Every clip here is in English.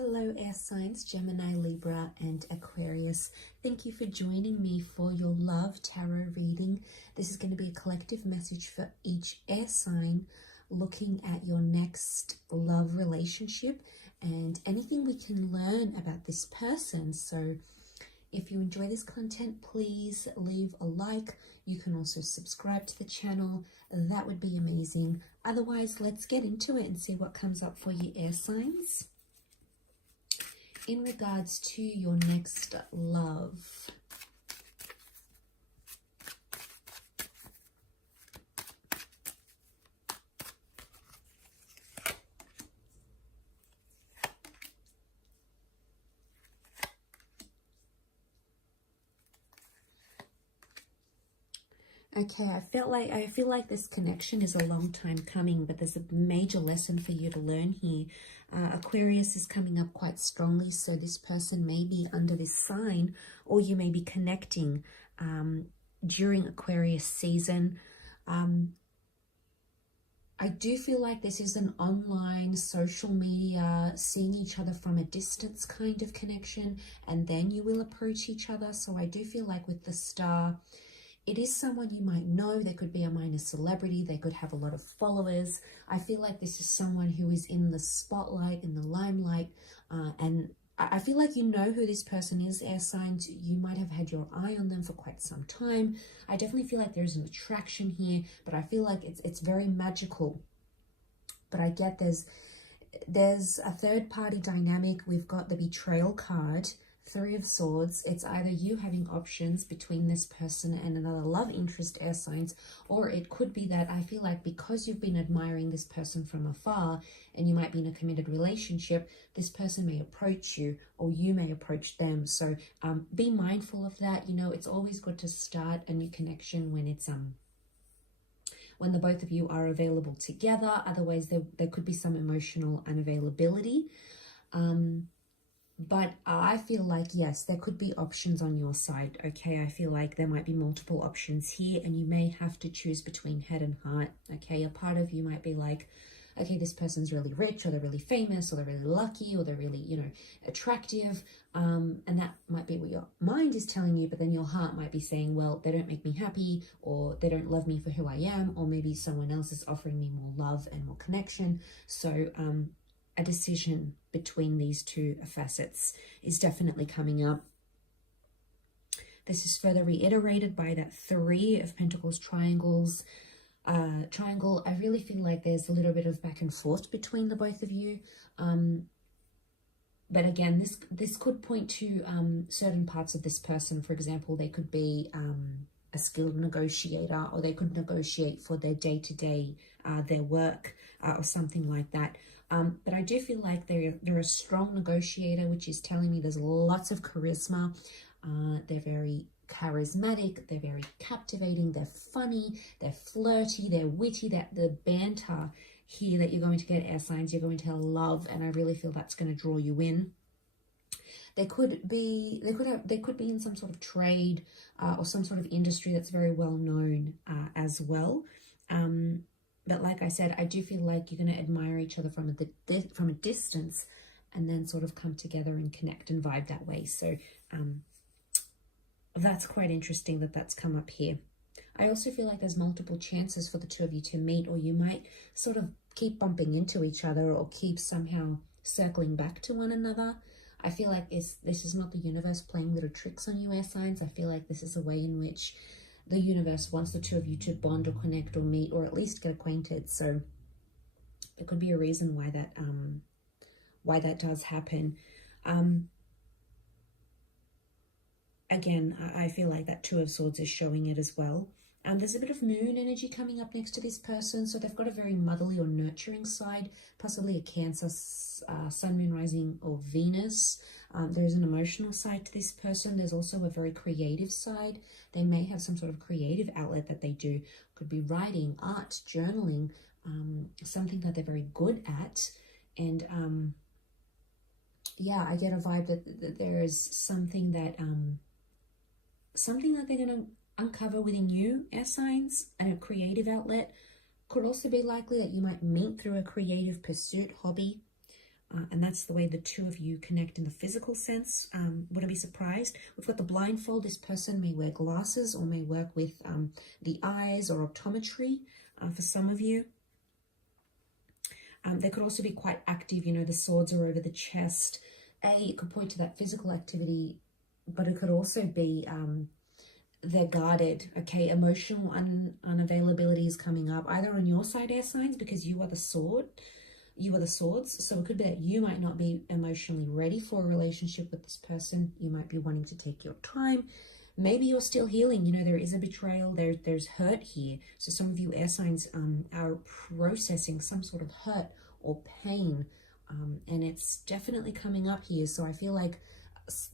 Hello air signs, Gemini, Libra and Aquarius. Thank you for joining me for your love tarot reading. This is going to be a collective message for each air sign, looking at your next love relationship and anything we can learn about this person. So if you enjoy this content, please leave a like. You can also subscribe to the channel. That would be amazing. Otherwise, let's get into it and see what comes up for you air signs in regards to your next love. Okay, I feel like this connection is a long time coming, but there's a major lesson for you to learn here. Aquarius is coming up quite strongly, so this person may be under this sign, or you may be connecting during Aquarius season. I do feel like this is an online, social media, seeing each other from a distance kind of connection, and then you will approach each other. So I do feel like with the star, it is someone you might know. They could be a minor celebrity. They could have a lot of followers. I feel like this is someone who is in the spotlight, in the limelight. And I feel like you know who this person is, air signs. You might have had your eye on them for quite some time. I definitely feel like there's an attraction here, but I feel like it's very magical. But I get there's a third party dynamic. We've got the betrayal card. Three of Swords. It's either you having options between this person and another love interest, air signs, or it could be that I feel like because you've been admiring this person from afar and you might be in a committed relationship, this person may approach you or you may approach them. So be mindful of that. You know, it's always good to start a new connection when it's when the both of you are available together. Otherwise there could be some emotional unavailability. But I feel like, yes, there could be options on your side, okay? I feel like there might be multiple options here and you may have to choose between head and heart, okay? A part of you might be like, okay, this person's really rich, or they're really famous, or they're really lucky, or they're really, you know, attractive. And that might be what your mind is telling you, but then your heart might be saying, well, they don't make me happy, or they don't love me for who I am, or maybe someone else is offering me more love and more connection. So, a decision between these two facets is definitely coming up. This is further reiterated by that Three of Pentacles triangles. Triangle, I really feel like there's a little bit of back and forth between the both of you. But again, this could point to certain parts of this person. For example, they could be a skilled negotiator, or they could negotiate for their day-to-day, their work, or something like that. But I do feel like they're a strong negotiator, which is telling me there's lots of charisma. They're very charismatic, they're very captivating, they're funny, they're flirty, they're witty. That the banter here that you're going to get, air signs, you're going to love, and I really feel that's going to draw you in. They could be in some sort of trade or some sort of industry that's very well known as well. But like I said, I do feel like you're going to admire each other from a distance, and then sort of come together and connect and vibe that way. So that's quite interesting that that's come up here. I also feel like there's multiple chances for the two of you to meet, or you might sort of keep bumping into each other, or keep somehow circling back to one another. I feel like this is not the universe playing little tricks on you, air signs. I feel like this is a way in which the universe wants the two of you to bond or connect or meet, or at least get acquainted. So there could be a reason why that does happen. Again, I feel like that Two of Swords is showing it as well. There's a bit of moon energy coming up next to this person. So they've got a very motherly or nurturing side, possibly a Cancer, Sun, Moon, Rising, or Venus. There's an emotional side to this person. There's also a very creative side. They may have some sort of creative outlet that they do. Could be writing, art, journaling, something that they're very good at. And yeah, I get a vibe that there is something that they're going to uncover within you, air signs, and a creative outlet. Could also be likely that you might meet through a creative pursuit, hobby, And that's the way the two of you connect in the physical sense. Wouldn't be surprised. We've got the blindfold. This person may wear glasses or may work with the eyes or optometry for some of you. They could also be quite active. You know, the swords are over the chest. It could point to that physical activity, but it could also be they're guarded. Okay, emotional unavailability is coming up, either on your side, air signs, because you are the sword. You are the swords. So it could be that you might not be emotionally ready for a relationship with this person. You might be wanting to take your time. Maybe you're still healing. You know, there is a betrayal. There's hurt here. So some of you air signs are processing some sort of hurt or pain. And it's definitely coming up here. So I feel like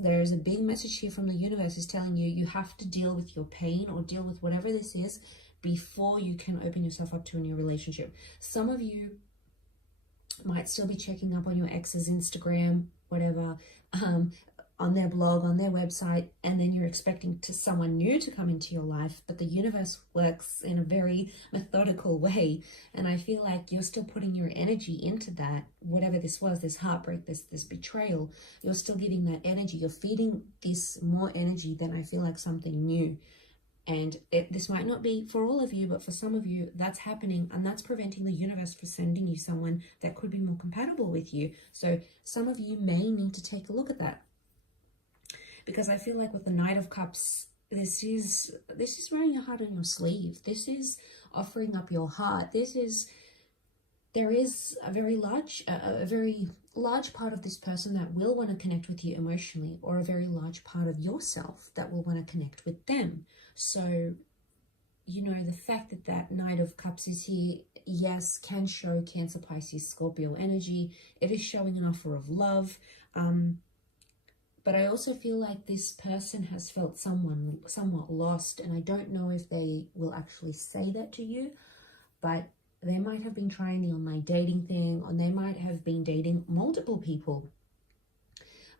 there's a big message here from the universe is telling you, you have to deal with your pain or deal with whatever this is before you can open yourself up to a new relationship. Some of you might still be checking up on your ex's Instagram, whatever, on their blog, on their website, and then you're expecting someone new to come into your life, but the universe works in a very methodical way, and I feel like you're still putting your energy into that, whatever this was, this heartbreak, this betrayal, you're still giving that energy, you're feeding this more energy than I feel like something new. And this might not be for all of you, but for some of you, that's happening, and that's preventing the universe from sending you someone that could be more compatible with you. So some of you may need to take a look at that, because I feel like with the Knight of Cups, this is wearing your heart on your sleeve. This is offering up your heart. There is a very large part of this person that will want to connect with you emotionally, or a very large part of yourself that will want to connect with them. So, you know, the fact that that Knight of Cups is here, yes, can show Cancer, Pisces, Scorpio energy. It is showing an offer of love. But I also feel like this person has felt somewhat lost, and I don't know if they will actually say that to you, but they might have been trying the online dating thing, or they might have been dating multiple people,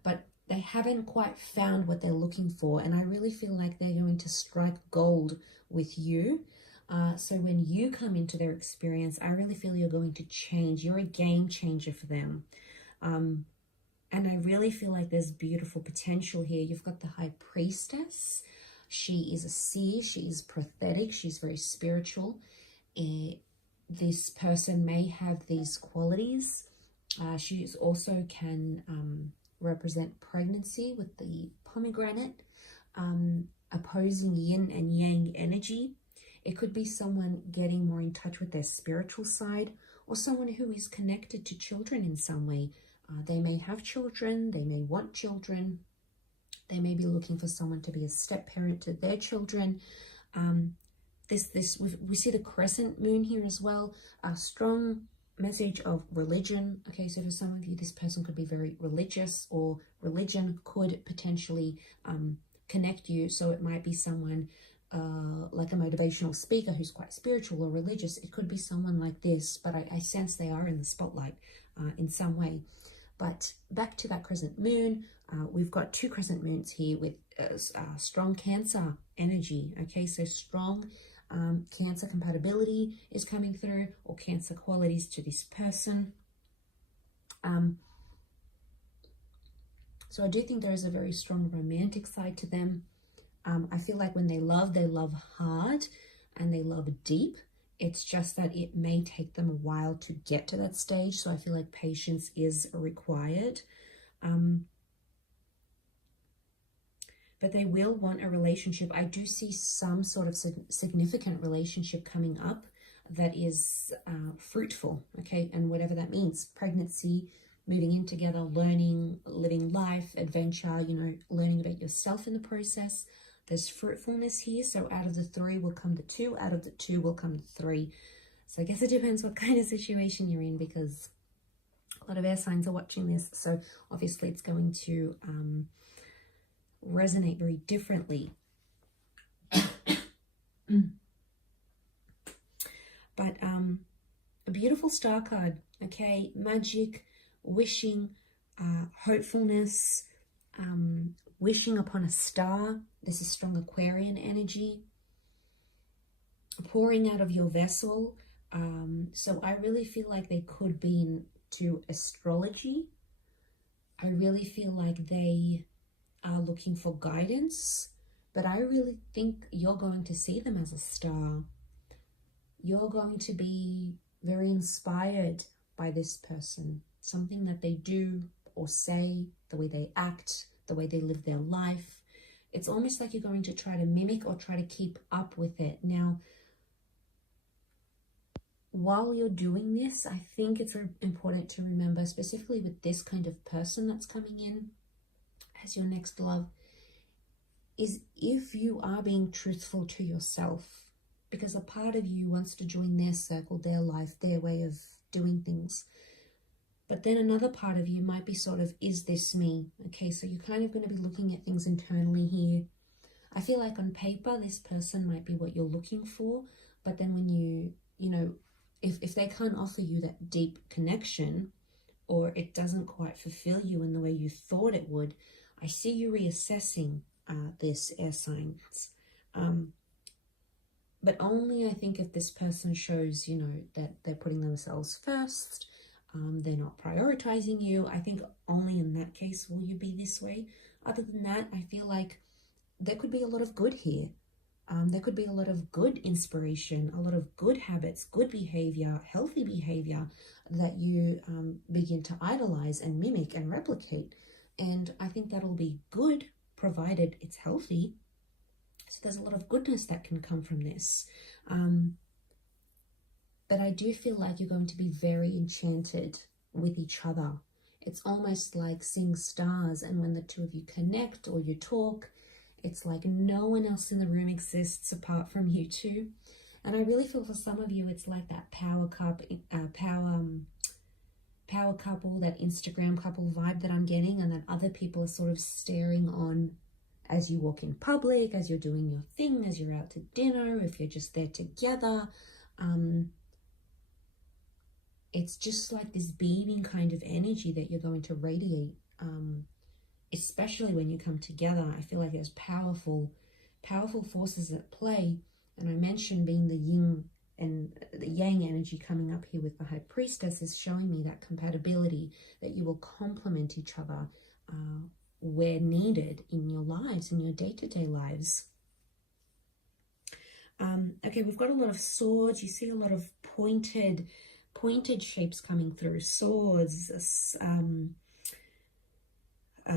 but they haven't quite found what they're looking for. And I really feel like they're going to strike gold with you. So when you come into their experience, I really feel you're going to change. You're a game changer for them. And I really feel like there's beautiful potential here. You've got the High Priestess. She is a seer. She is prophetic. She's very spiritual. This person may have these qualities. She also can represent pregnancy with the pomegranate, opposing yin and yang energy. It could be someone getting more in touch with their spiritual side, or someone who is connected to children in some way. They may have children, they may want children, they may be looking for someone to be a step parent to their children. We see the crescent moon here as well, a strong message of religion. Okay, so for some of you, this person could be very religious, or religion could potentially connect you. So it might be someone like a motivational speaker who's quite spiritual or religious. It could be someone like this, but I sense they are in the spotlight in some way. But back to that crescent moon, we've got two crescent moons here with strong Cancer energy. Okay, so strong Cancer compatibility is coming through, or Cancer qualities to this person. So I do think there is a very strong romantic side to them. I feel like when they love hard and they love deep. It's just that it may take them a while to get to that stage. So I feel like patience is required. But they will want a relationship. I do see some sort of significant relationship coming up that is fruitful, okay? And whatever that means, pregnancy, moving in together, learning, living life, adventure, you know, learning about yourself in the process. There's fruitfulness here. So out of the 3 will come the 2. Out of the 2 will come the 3. So I guess it depends what kind of situation you're in, because a lot of air signs are watching this. So obviously it's going to resonate very differently. But a beautiful star card, okay? Magic, wishing, hopefulness, wishing upon a star. This is strong Aquarian energy. Pouring out of your vessel. So I really feel like they could be in to astrology. I really feel like they are looking for guidance, but I really think you're going to see them as a star. You're going to be very inspired by this person, something that they do or say, the way they act, the way they live their life. It's almost like you're going to try to mimic or try to keep up with it. Now, while you're doing this, I think it's important to remember, specifically with this kind of person that's coming in as your next love, is if you are being truthful to yourself, because a part of you wants to join their circle, their life, their way of doing things. But then another part of you might be sort of, is this me? Okay, so you're kind of going to be looking at things internally here. I feel like on paper, this person might be what you're looking for. But then when you know, if they can't offer you that deep connection, or it doesn't quite fulfill you in the way you thought it would, I see you reassessing this, air signs. But only, I think, if this person shows, you know, that they're putting themselves first, they're not prioritizing you. I think only in that case will you be this way. Other than that, I feel like there could be a lot of good here. There could be a lot of good inspiration, a lot of good habits, good behavior, healthy behavior that you begin to idolize and mimic and replicate. And I think that'll be good, provided it's healthy. So there's a lot of goodness that can come from this. But I do feel like you're going to be very enchanted with each other. It's almost like seeing stars, and when the two of you connect or you talk, it's like no one else in the room exists apart from you two. And I really feel for some of you, it's like that power couple, that Instagram couple vibe that I'm getting, and that other people are sort of staring on as you walk in public, as you're doing your thing, as you're out to dinner, if you're just there together. It's just like this beaming kind of energy that you're going to radiate, especially when you come together. I feel like there's powerful forces at play. And I mentioned being the yin and the yang energy coming up here with the High Priestess is showing me that compatibility, that you will complement each other where needed in your lives, in your day-to-day lives. Okay, we've got a lot of swords. You see a lot of pointed shapes coming through. Swords,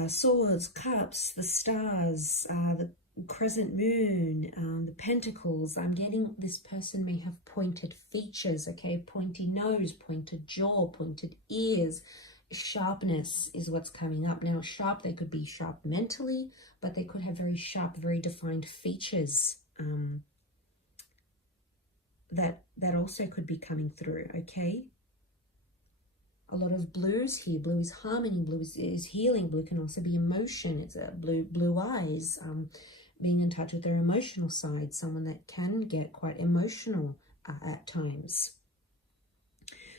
swords, cups, the stars, the crescent moon, the pentacles. I'm getting this person may have pointed features, okay? Pointy nose, pointed jaw, pointed ears. Sharpness is what's coming up. Now, sharp, they could be sharp mentally, but they could have very sharp, very defined features that also could be coming through, okay? A lot of blues here. Blue is harmony, blue is healing, blue can also be emotion. It's a blue eyes, being in touch with their emotional side, someone that can get quite emotional at times.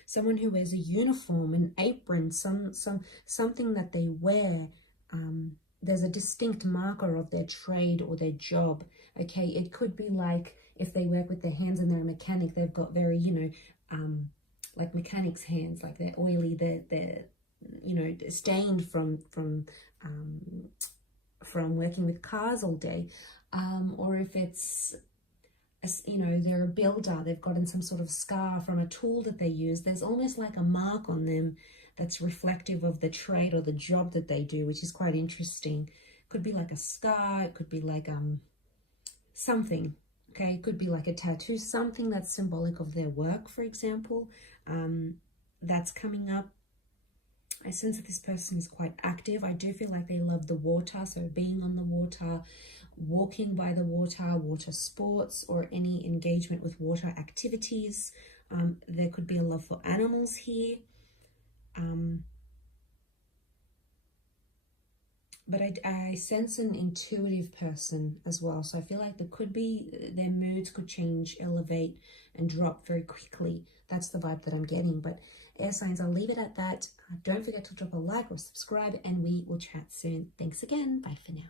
Someone who wears a uniform, an apron, something that they wear. There's a distinct marker of their trade or their job, okay? It could be like if they work with their hands and they're a mechanic, they've got very, you know, like mechanics' hands, like they're oily, they're you know, stained from working with cars all day. Or if it's, you know, they're a builder, they've gotten some sort of scar from a tool that they use. There's almost like a mark on them that's reflective of the trade or the job that they do, which is quite interesting. Could be like a scar, it could be like something, okay? It could be like a tattoo, something that's symbolic of their work, for example. That's coming up. I sense that this person is quite active. I do feel like they love the water, so being on the water, walking by the water, water sports, or any engagement with water activities. There could be a love for animals here. But I sense an intuitive person as well. So I feel like there could be, their moods could change, elevate, and drop very quickly. That's the vibe that I'm getting. But air signs, I'll leave it at that. Don't forget to drop a like or subscribe, and we will chat soon. Thanks again. Bye for now.